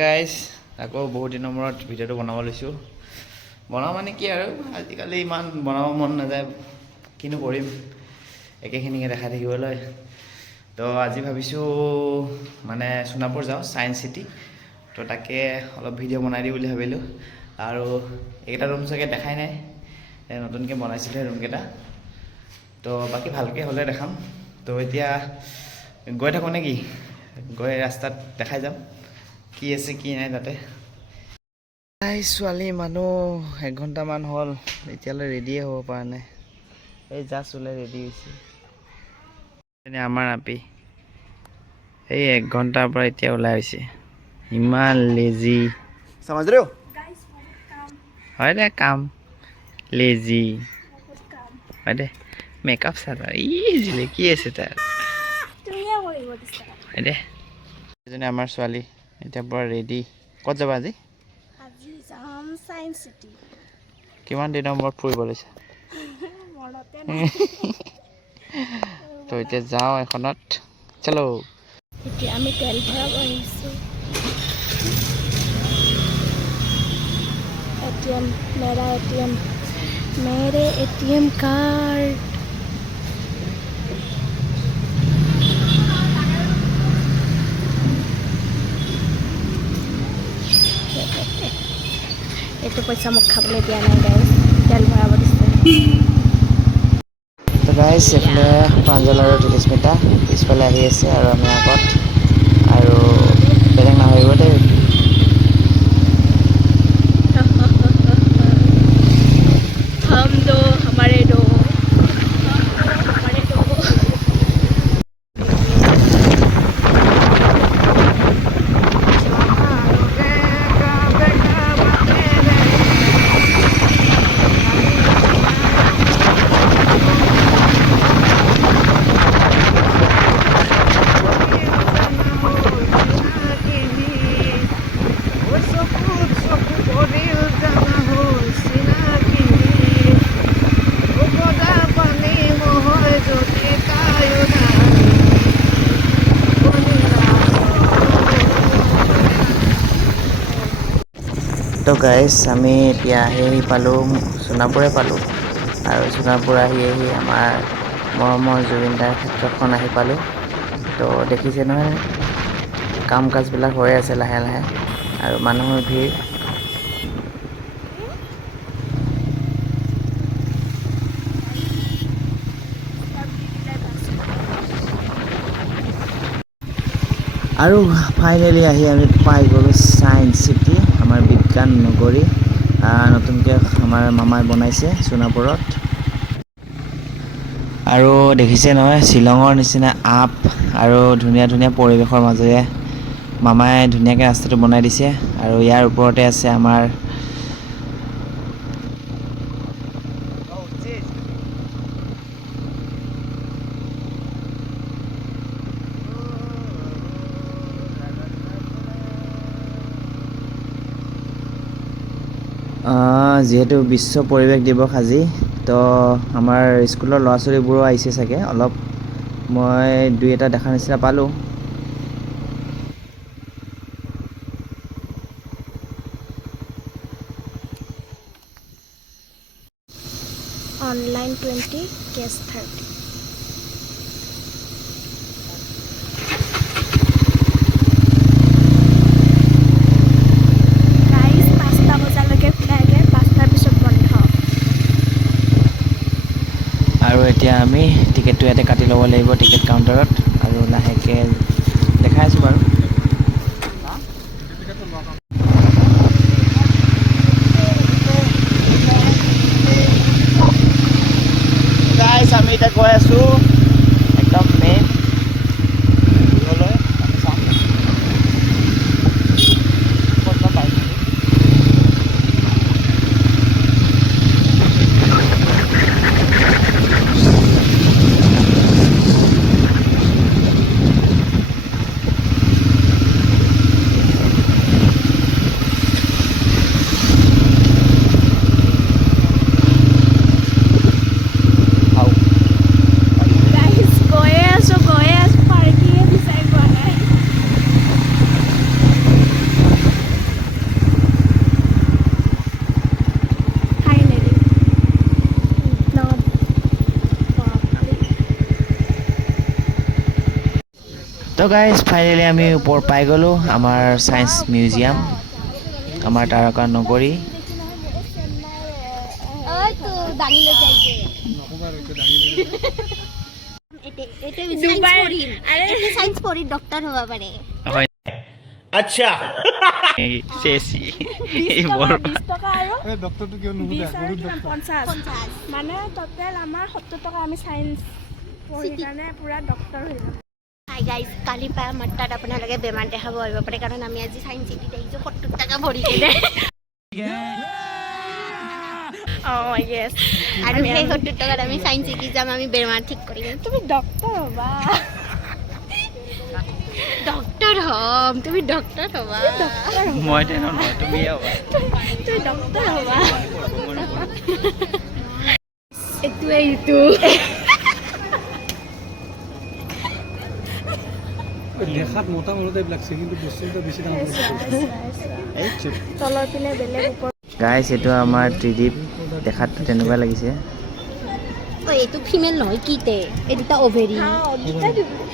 Guys আকৌ বহুত দিনৰ মূৰত ভিডিঅ'টো বনাব লৈছোঁ। বনাওঁ মানে কি আৰু আজিকালি ইমান বনাব মন নাযায়, কিনো কৰিম একেখিনিকে দেখাই থাকিবলৈ। তো আজি ভাবিছোঁ মানে সোণাপুৰ যাওঁ, ছায়েন্স চিটি। তো তাকে অলপ ভিডিঅ' বনাই দিওঁ বুলি ভাবিলোঁ। আৰু এইকেইটা ৰুম চাগে দেখাই নাই, নতুনকৈ বনাইছিলে ৰুমকেইটা। তো বাকী ভালকৈ হ'লে দেখাম। তো এতিয়া গৈ থাকোঁ নেকি, গৈ ৰাস্তাত দেখাই যাম কি আছে কি নাই তাতে। ছোৱালী মানুহ 1 ঘণ্টামান হ'ল, এতিয়ালৈ ৰেডিয়ে হ'ব পৰা নাই। এই জাষ্ট ওলাই ৰেডি হৈছে আমাৰ আপি। এই 1 ঘণ্টাৰ পৰা এতিয়া ওলাই হৈছে, ইমান লেজি। समझ रहे हो? হয় দে কাম লেজি হয় দে। মেকআপ চালা ইজিলি কি আছে তাৰ হয় দে। এজনী আমাৰ ছোৱালী এতিয়া পৰা ৰেডি। ক'ত যাবা আজি? আজি যাম সায়েন্স সিটি। কিমান দিনৰ মূৰত ফুৰিব লৈছা? মনতে নাই। তো এতিয়া যাওঁ এখনত, চলো। এতিয়া আমি তেল ভৰাব আহিছোঁ। एटीएम मेरा एटीएम मेरे एटीएम कार्ड। এইটো পইচা মোক খাবলৈ দিয়া নাই গাইজ, তেল ভৰাব দিছে। তো গাইজ এইফালে প্ৰাঞ্জল আৰু তিতিস্মিতা পিছফালে আহি আছে আৰু আমি আগত। আৰু বেলেগ নাভাবিব দেই। हम दो हमारे दो। তো গাইজ আমি এতিয়া আহি পালোঁ, সোণাপুৰে পালোঁ। আৰু সোণাপুৰ আহি আমাৰ মৰমৰ জুবিন দাৰ ক্ষেত্ৰখন আহি পালোঁ। তো দেখিছে নহয় কাম কাজবিলাক হৈ আছে লাহে লাহে আৰু মানুহৰ ভিৰ। আৰু ফাইনেলি আহি আমি পাই গ'লোঁ ছায়েন্স চিটি, আমাৰ বিজ্ঞান নগৰী। নতুনকৈ আমাৰ মামাই বনাইছে সোণাপুৰত। আৰু দেখিছে নহয় শ্বিলঙৰ নিচিনা আপ আৰু ধুনীয়া ধুনীয়া পৰিৱেশৰ মাজেৰে মামাই ধুনীয়াকৈ ৰাস্তাটো বনাই দিছে। আৰু ইয়াৰ ওপৰতে আছে আমাৰ যিহেতু বিশ্ব পৰিৱেশ দিৱস আজি, তো আমাৰ স্কুলৰ ল'ৰা ছোৱালীবোৰো আহিছে চাগে অলপ। মই 2-এটা দেখা নিচিনা পালোঁ। Online 20 cash 30। गाइस 5টা বজালৈকে খোলা থাকে, 5টাৰ পিছত বন্ধ। আৰু এতিয়া আমি টিকেটটো ইয়াতে কাটি ল'ব লাগিব টিকেট কাউণ্টাৰত। আৰু লাহেকৈ দেখাই আছোঁ বাৰু। গাইজ আমি এতিয়া গৈ আছোঁ একদম মেইন ঘৰলৈ। আমি চাম ক'ত বা পাইছোঁ। তো গাইজ ফাইনেলি আমি ওপৰ পাই গ'লোঁ আমাৰ ছায়েন্স মিউজিয়াম, আমাৰ তাৰকা নগৰী। হয় আচ্ছা চেচি এইবোৰ মানে টোটেল আমাৰ 70 টকা আমি চায়েন্স পঢ়ি কাৰণে পুৰা ডক্তৰ হৈ যাম। হাই গাইজ, কালি পাই আমাৰ তাত আপোনালোকে বেমাৰ দেখাব আহিব পাৰে কাৰণ আমি আজি চায়েন্স চিটিত আহিছোঁ 70 টকা ভৰি কিনে। অঁ য়েছ, আৰু সেই 70 টকাত আমি চায়েন্স চিটি যাম, আমি বেমাৰ ঠিক কৰিম। তুমি ডক্তৰ হ'বা। ডক্তৰ হ'ম, তুমি ডক্তৰ হ'বা। মই তেনে নহয়, তুমি হ'বা। তুমি ডক্তৰ হ'বা। এইটো দেখাত মোটা মোটা লাগছে কিন্তু বস্তুটো বেছি দাম তলৰ পিনে বেলেগ ওপৰ। গাইজ এইটো আমাৰ ত্ৰিদীপ, দেখাতটো তেনেকুৱা লাগিছে। এইটো ফিমেল নহয় কিতে, এই দুটা অভেৰি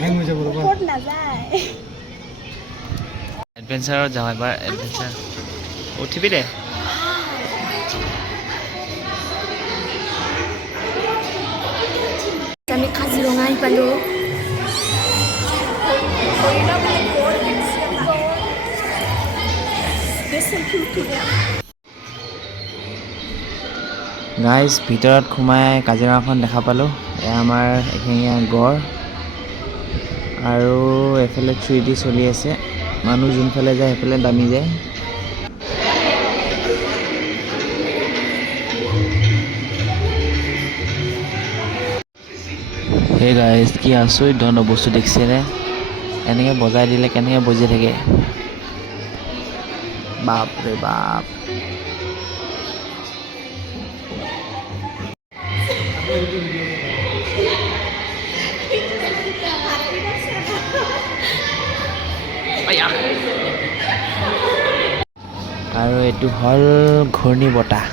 হেং হৈ যাব ৰ'বা। ক'ত নাযায়। এডভেঞ্চাৰত যাওঁ এবাৰ, এডভেঞ্চাৰ উঠিবি দে। আমি কাজিৰঙা আহি পালোঁ। গাইজ ভিতৰত সোমাই কাজিৰঙাখন দেখা পালোঁ। এয়া আমাৰ এশিঙীয়া গড় আৰু এফালে 3D চলি আছে, মানুহ যোনফালে যায় সেইফালে নামি যায়। সেই গাইজ কি আচৰিত ধৰণৰ বস্তু দেখিছেনে? এনেকৈ বজাই দিলে কেনেকৈ বজি থাকে, বাপৰে বাপ। আৰু এইটো হ'ল ঘূৰ্ণী বতাহ,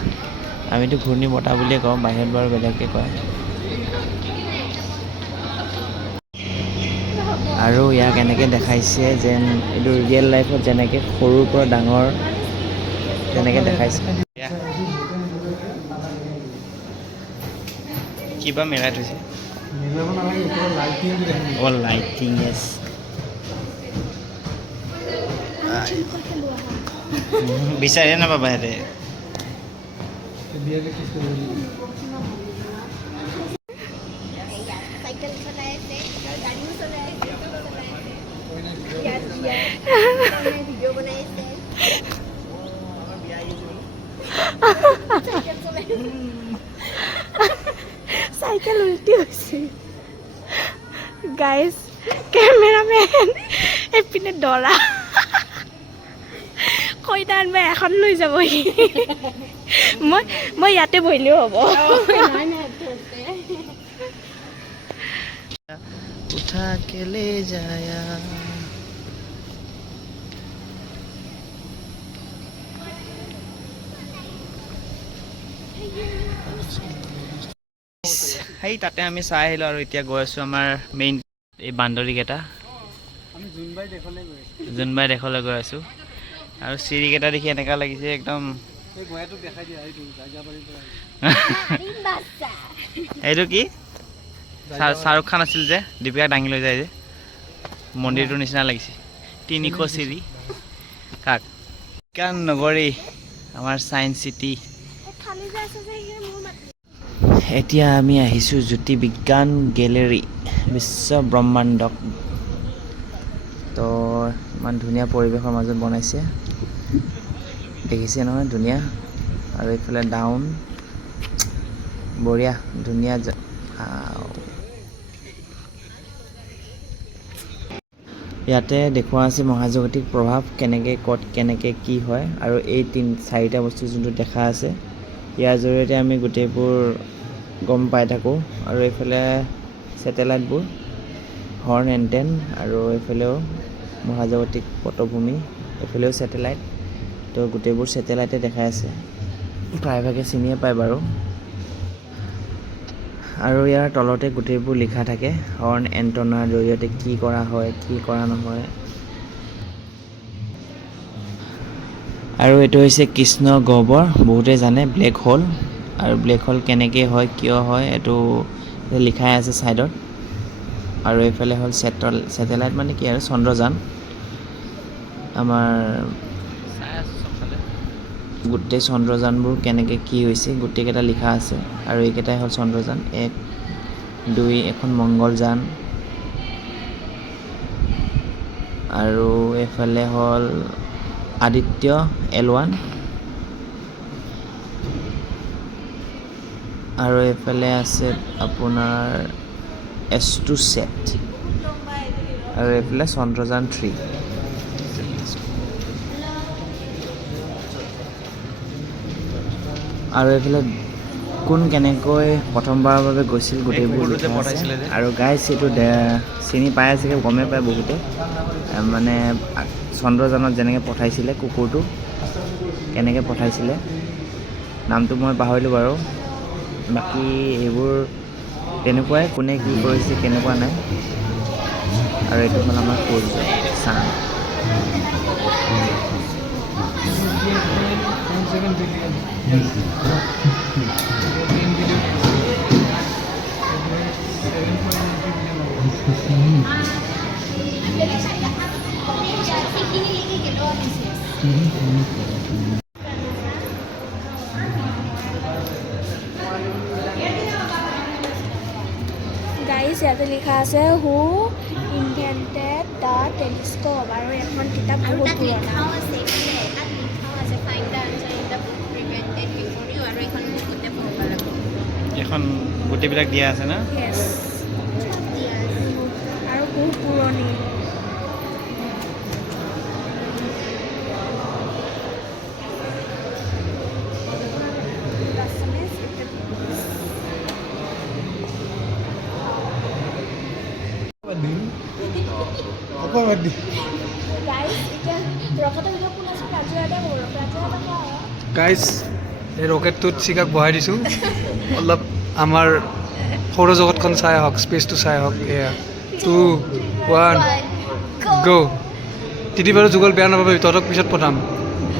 আমিতো ঘূৰ্ণী বতাহ বুলিয়ে কওঁ, বাহিৰত বাৰু বেলেগকৈ কয়। আৰু ইয়াক এনেকৈ দেখাইছে যেন এইটো ৰিয়েল লাইফত যেনেকৈ সৰুৰ পৰা ডাঙৰ তেনেকৈ দেখাইছে। কিবা মেৰাই থৈছে, মিলাব নালাগে, ওপৰত লাইটিং অ লাইটিং য়েছ। বিচাৰিয়ে নাপাবা সিহঁতে। বিয়ালে কি কৰিব চাইকেল চলাই আছে, গাড়ীও চলাই আছে, ভিডিঅ' বনাই আছে। চাইকেল উল্টি হৈছে গাইজ। কেমেৰামেন এইপিনে দৰা কইনা আনবা এখন লৈ যাবহি। মই ইয়াতে বহিলেও হ'ব। উঠা के ले जाया। সেই তাতে আমি চাই আহিলোঁ আৰু এতিয়া গৈ আছোঁ আমাৰ মেইন এই বান্দৰীকেইটা, আমি জোনবাই দেশলৈ গৈ আছোঁ। জোনবাই দেশলৈ গৈ আছোঁ। আৰু চিৰিকেইটা দেখি এনেকুৱা লাগিছে একদম এই গয়াটোক দেখাই দিয়া, এইটো জাগাবাৰীৰ পৰা এইটো কি শ্বাহৰুখ খান আছিল যে দীপিকা দাঙি লৈ যায় যে, মন্দিৰটোৰ নিচিনা লাগিছে। 300 চিৰি কাক বিজ্ঞান নগৰী আমাৰ ছায়েন্স চিটি। এতিয়া আমি আহিছোঁ জ্যোতি বিজ্ঞান গেলেৰী বিশ্ব ব্ৰহ্মাণ্ডক। তো ইমান ধুনীয়া পৰিৱেশৰ মাজত বনাইছে, দেখিছে নহয় ধুনীয়া। আৰু এইফালে ডাউন, বঢ়িয়া ধুনীয়া। ইয়াতে দেখুওৱা আছে মহাজাগতিক প্ৰভাৱ কেনেকৈ ক'ত কেনেকৈ কি হয়। আৰু এই 4টা বস্তু যোনটো দেখা আছে ইয়াৰ জৰিয়তে আমি গোটেইবোৰ গম পাই থাকোঁ। আৰু এইফালে ছেটেলাইটবোৰ, হৰ্ণ এণ্টেন, আৰু এইফালেও মহাজাগতিক পটভূমি, এইফালেও ছেটেলাইট। তো গোটেইবোৰ ছেটেলাইটে দেখাই আছে, প্ৰায়ভাগে চিনিয়ে পায় বাৰু। আৰু ইয়াৰ তলতে গোটেইবোৰ লিখা থাকে হৰ্ণ এণ্টনাৰ জৰিয়তে কি কৰা হয় কি কৰা নহয়। আৰু এইটো হৈছে কৃষ্ণ গহ্বৰ, বহুতে জানে ব্লেক হোল। আৰু ব্লেক হোল কেনেকৈ হয় কিয় হয় এইটো লিখাই আছে ছাইডত। আৰু এইফালে হ'ল ছেটেলাইট মানে কি আৰু চন্দ্ৰযান। আমাৰ গোটেই চন্দ্ৰযানবোৰ কেনেকৈ কি হৈছে গোটেইকেইটা লিখা আছে। আৰু এইকেইটাই হ'ল চন্দ্ৰযান 1, 2, এখন মংগলযান। আৰু এইফালে হ'ল আদিত্য L1। আৰু এইফালে আছে আপোনাৰ S2 ছেট। আৰু এইফালে চন্দ্ৰযান 3। আৰু এইফালে কোন কেনেকৈ প্ৰথমবাৰৰ বাবে গৈছিল গোটেইবোৰ লিখা আছে। আৰু গাইজ এইটো চিনি পাই চাগে, গমেই পায় বহুতে। মানে চন্দ্ৰযানত যেনেকৈ পঠাইছিলে কুকুৰটো কেনেকৈ পঠাইছিলে, নামটো মই পাহৰিলোঁ বাৰু। বাকী এইবোৰ তেনেকুৱাই, কোনে কি কৰিছে কেনেকুৱা নাই। আৰু এইটো হ'ল আমাৰ সূৰ্য চান। গাইজ ইয়াতে লিখা আছে হু ইনভেণ্টেড দ্য টেলিস্কোপ। আৰু এখন কিতাপ বহুত পুৰণা। এখন গোটেইবিলাক দিয়া আছে না। Yes. আৰু বহুত পুৰণি। গাইজ এই ৰকেটটোত চিকাক বহাই দিছোঁ, অলপ আমাৰ সৌৰজগতখন চাই আহক, স্পেচটো চাই আহক। এয়া 2, 1 গো। তিনিবাৰৰ যুগল বেয়া নাপাবি, তহঁতক পিছত পঠাম।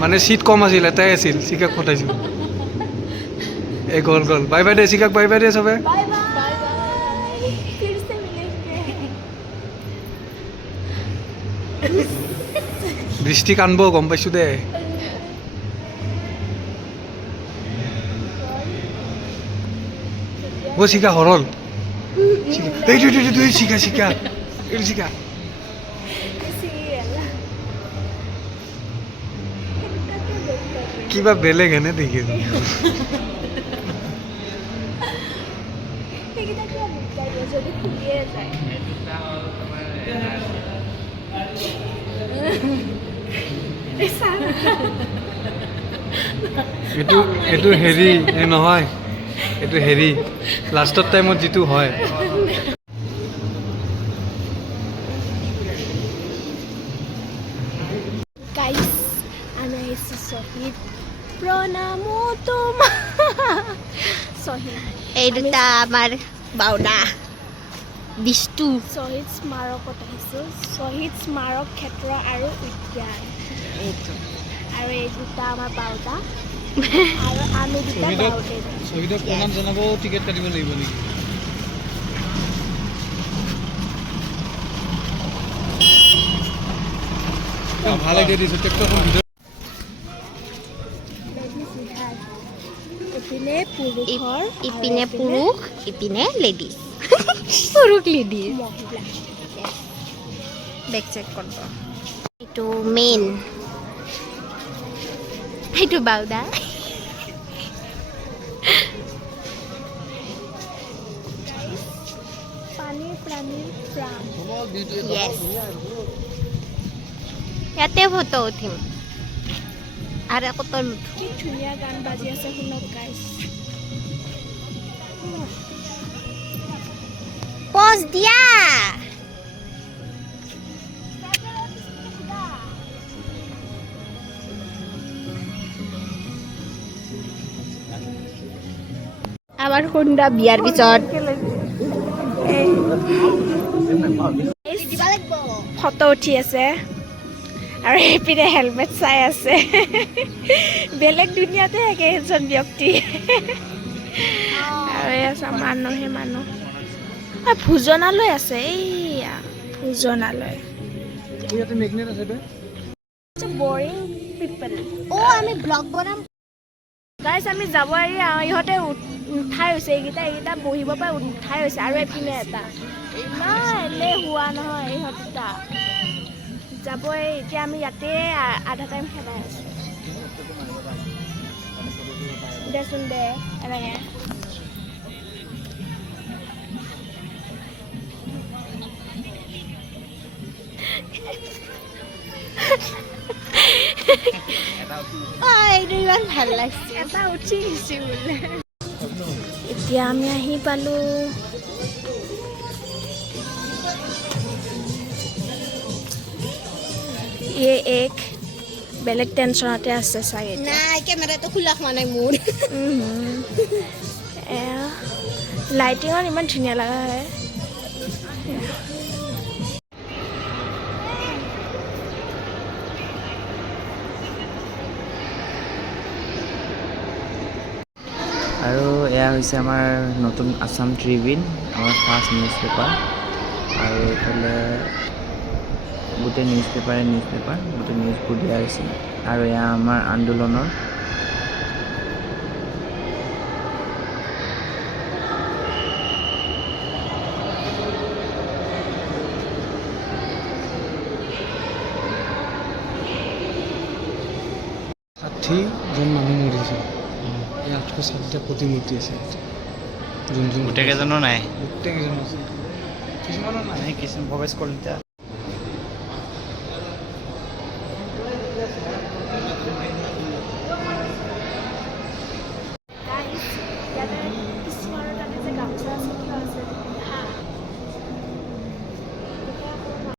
মানে চিট কম আছিল, এটাই আছিল, চিকাক পঠাইছোঁ। এই গ'ল বাই বাই দে চিকাক, বাই বাই দে চবে। দৃষ্টি কানব গম পাইছোঁ দে। চিকা হৰল চিকা চিকা চিকা কিবা বেলেগ হেনে দেখি। এইটো হেৰি নহয়, এইটো হেৰি লাষ্টৰ টাইমত যিটো হয়। গাইজ আমি আহিছোঁ শ্বহীদ প্ৰণামো তোমাক। শ্বহীদ এই দুটা আমাৰ বাওদা বিষ্টু। শ্বহীদ স্মাৰকত আহিছোঁ, শ্বহীদ স্মাৰক ক্ষেত্ৰ আৰু উদ্যান। আৰু এই দুটা আমাৰ বাওদা। আৰু আমি দুটা বাওদে। শ্বহীদক প্ৰণাম জনাব টিকেট কাটিব লাগিব নেকি? ভাল আইডিয়া দিছোঁ। ট্ৰেক্টৰখন ভিতৰত ইপিনে পুৰুষৰ, ইপিনে পুৰুষ, ইপিনে লেডিজ। পুৰুষ লেডিজ। মহিলা। বেক চেক কৰিব। এইটো মেইন, এইটো বাওদা। পানীৰ প্ৰাণীৰ প্ৰাণ। Yes. ইয়াতে ফটো উঠিম আৰু একোতো নুঠো। কি ধুনীয়া গান বাজি আছে শুনক গাইজ। পজ দিয়া। আমাৰ সুন্দা বিয়াৰ পিছত ফটো উঠি আছে আৰু এইপিনে হেলমেট চাই আছে বেলেগ দুনিয়াতে থাকে এজন ব্যক্তি আৰু এই আছে মানুহে মানুহ ভোজনালয় আছে এইয়া ভোজনালয় ইয়াতে মেগনেট আছে বে বৰিং পিপল আমি ব্লগ বনাম গাইছ আমি যাব ইহঁতে উঠাই হৈছে এইকেইটা বহিব পৰা উঠাই হৈছে আৰু এইপিনে এটা নাই হোৱা নহয় ইহঁতটা যাব এতিয়া আমি ইয়াতে আধা টাইম খেলাই আছোঁ দেচোন দে এনেকৈ এইটো ইমান ভাল লাগছে এটা উঠি গৈছে বোলে এতিয়া আমি আহি পালোঁ এক বেলেগ টেনশ্যনতে আছে চাগে নাই কেমেৰাটো খোলা হোৱা নাই মোৰ লাইটিঙত ইমান ধুনীয়া লগা হয় আৰু এয়া হৈছে আমাৰ নতুন আছাম ট্ৰিবিউন আমাৰ ফাৰ্ষ্ট নিউজ পেপাৰ আৰু এইফালে গোটেই নিউজ পেপাৰ গোটেই নিউজবোৰ দিয়া হৈছে আৰু এয়া আমাৰ আন্দোলনৰ জন মানুহ মৰিছে এই 860টা প্ৰতিমূৰ্তি আছে যোন গোটেইকেইজনৰ নাই গোটেইকেইজন আছে কিছুমানৰ নাই কিছুমান ভৱেশ কলিতা